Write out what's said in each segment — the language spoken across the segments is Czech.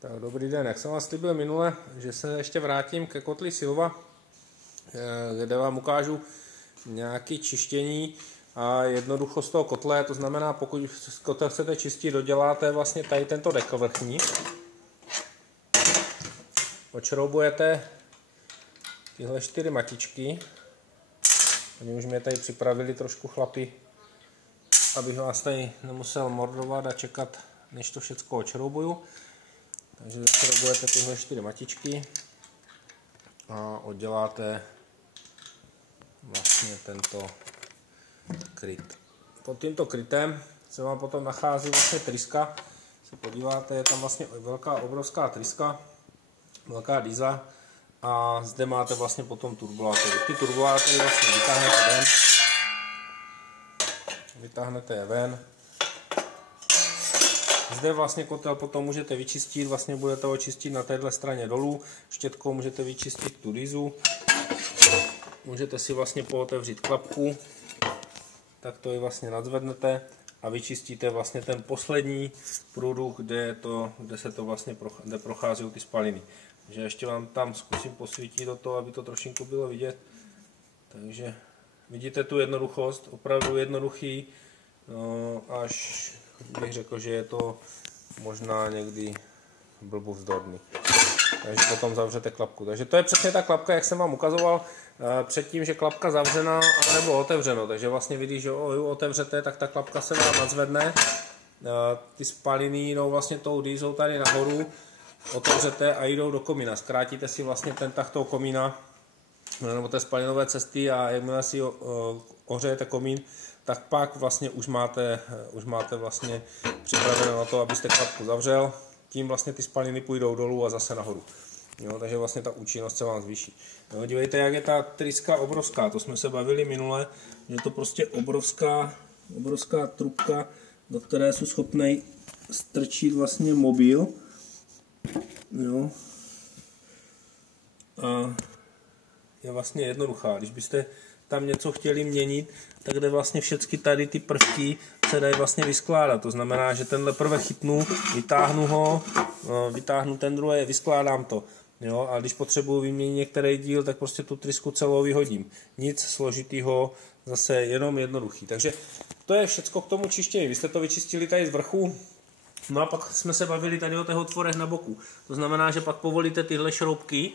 Tak dobrý den, jak jsem vás slíbil minule, že se ještě vrátím ke kotli Silva, kde vám ukážu nějaké čištění a jednoduchost toho kotle, to znamená, pokud kotel chcete čistit, doděláte vlastně tady tento dekl vrchní, odšroubujete tyhle 4 matičky, oni už mě tady připravili trošku chlapi, abych vás tady nemusel mordovat a čekat, než to všechno odšroubuju. Takže odšroubujete tyhle 4 matičky a odděláte vlastně tento kryt. Pod tímto krytem se vám potom nachází vlastně tryska. Se podíváte, je tam vlastně obrovská tryska, velká dýza a zde máte vlastně potom turbulátory. Ty turbulátory vlastně vytáhnete je ven. Zde vlastně kotel potom můžete vyčistit, vlastně budete ho čistit na téhle straně dolů, štětkou můžete vyčistit tu dýzu, můžete si vlastně pootevřít klapku, tak to ji vlastně nadzvednete a vyčistíte vlastně ten poslední průduch, kde se to vlastně prochází ty spaliny. Takže ještě vám tam zkusím posvítit do toho, aby to trošinku bylo vidět. Takže vidíte tu jednoduchost, opravdu jednoduchý, až bych řekl, že je to možná někdy blbůvzdorný. Takže potom zavřete klapku. Takže to je přesně ta klapka, jak jsem vám ukazoval předtím, že klapka zavřená nebo otevřeno. Takže vlastně vy, když ho otevřete, tak ta klapka se vám nadzvedne. Ty spaliny jdou vlastně tou dýzou tady nahoru, otevřete a jdou do komína. Zkrátíte si vlastně ten tah toho komína nebo té spalinové cesty a jakmile si ohřejete komín, tak pak vlastně už máte vlastně připraveno na to, abyste klapku zavřel. Tím vlastně ty spaliny půjdou dolů a zase nahoru. Jo, takže vlastně ta účinnost se vám zvýší. Jo, dívejte, jak je ta tryska obrovská. To jsme se bavili minule, že je to prostě obrovská trubka, do které jsou schopný strčit vlastně mobil. Jo. A je vlastně jednoduchá. Když byste tam něco chtěli měnit, tak jde vlastně všechny tady ty prvky se dají vlastně vyskládat. To znamená, že tenhle prvé chytnu, vytáhnu ten druhý, vyskládám to. Jo? A když potřebuji vyměnit některý díl, tak prostě tu trysku celou vyhodím. Nic složitýho, zase jenom jednoduchý. Takže to je všecko k tomu čištění. Vy jste to vyčistili tady z vrchu, no a pak jsme se bavili tady o těch otvorech na boku. To znamená, že pak povolíte tyhle šroubky,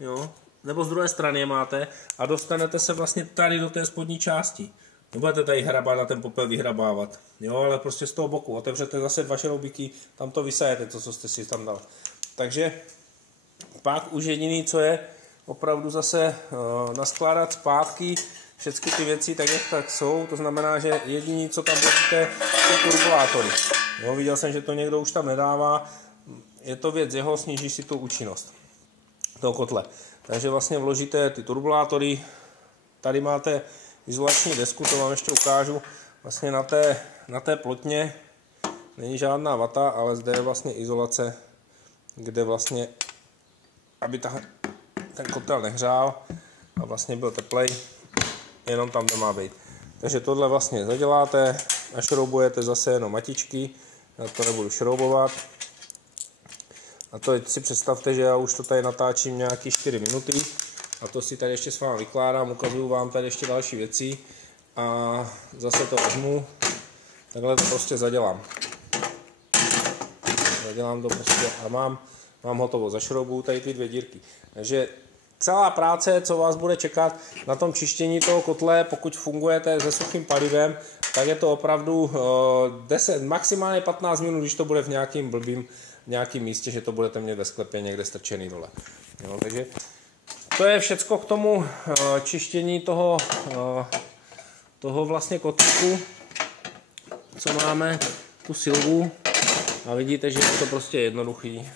jo? Nebo z druhé strany je máte a dostanete se vlastně tady do té spodní části. Nebudete tady hrabat na ten popel vyhrabávat, jo, ale prostě z toho boku otevřete zase 2 šroubíky, tam to vysajete, to, co jste si tam dal. Takže pak už jediný, co je opravdu zase naskládat zpátky všechny ty věci tak, jak tak jsou, to znamená, že jediný, co tam budete, jsou turbulátory. Jo, viděl jsem, že to někdo už tam nedává, je to věc jeho, sníží si tu účinnost toho kotle. Takže vlastně vložíte ty turbulátory, tady máte izolační desku, to vám ještě ukážu, vlastně na té plotně není žádná vata, ale zde je vlastně izolace, kde vlastně, aby ten kotel nehřál a vlastně byl teplej, jenom tam nemá být. Takže tohle vlastně zaděláte, našroubujete zase jenom matičky, já to nebudu šroubovat. A to si představte, že já už to tady natáčím nějaký 4 minuty a to si tady ještě s vámi vykládám, ukazuju vám tady ještě další věci a zase to vezmu, takhle to prostě zadělám. Zadělám to prostě a mám hotovo, zašroubuju tady ty 2 dírky. Takže celá práce, co vás bude čekat na tom čištění toho kotle, pokud fungujete se suchým palivem, tak je to opravdu 10, maximálně 15 minut, když to bude v nějakým místě, že to budete mít ve sklepě někde strčený dole. Jo, takže to je všecko k tomu čištění toho vlastně kotlíku, co máme, tu Silvu. A vidíte, že je to prostě jednoduchý,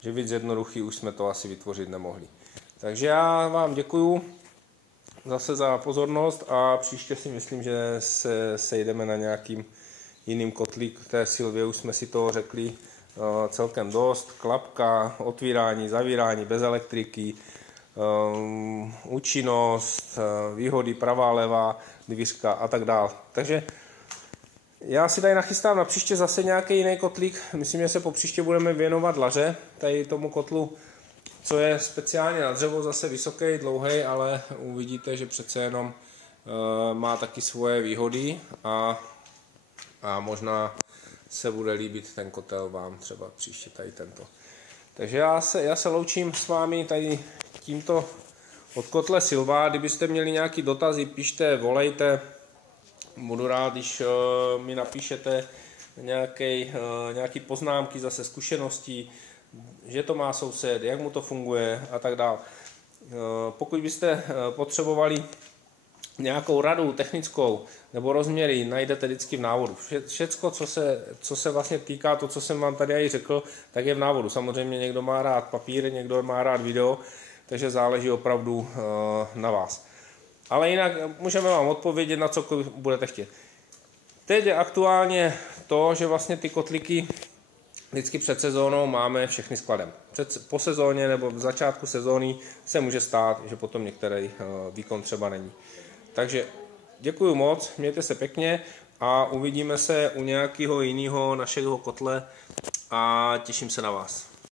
že víc jednoduchý už jsme to asi vytvořit nemohli. Takže já vám děkuju zase za pozornost a příště si myslím, že se sejdeme na nějakým jiným kotlík. K té Silvě už jsme si toho řekli celkem dost. Klapka, otvírání, zavírání bez elektriky, účinnost, výhody pravá, levá, dvířka a tak dále. Takže Já si tady nachystám na příště zase nějaký jiný kotlík. Myslím, že se po příště budeme věnovat laře, tady tomu kotlu, co je speciálně na dřevo, zase vysoký, dlouhý, ale uvidíte, že přece jenom má taky svoje výhody a možná se bude líbit ten kotel vám třeba příště tady tento. Takže já se loučím s vámi tady tímto od kotle Silva. Kdybyste měli nějaký dotazy, pište, volejte. Budu rád, když mi napíšete nějaké poznámky, zase zkušeností, že to má soused, jak mu to funguje a tak dále. Pokud byste potřebovali nějakou radu technickou nebo rozměry, najdete vždycky v návodu. Všecko, co se vlastně týká to, co jsem vám tady i řekl, tak je v návodu. Samozřejmě někdo má rád papír, někdo má rád video, takže záleží opravdu na vás. Ale jinak můžeme vám odpovědět na cokoliv budete chtít. Teď je aktuálně to, že vlastně ty kotlíky vždycky před sezónou máme všechny skladem. Po sezóně nebo v začátku sezóny se může stát, že potom některý výkon třeba není. Takže děkuji moc, mějte se pěkně a uvidíme se u nějakého jiného našeho kotle a těším se na vás.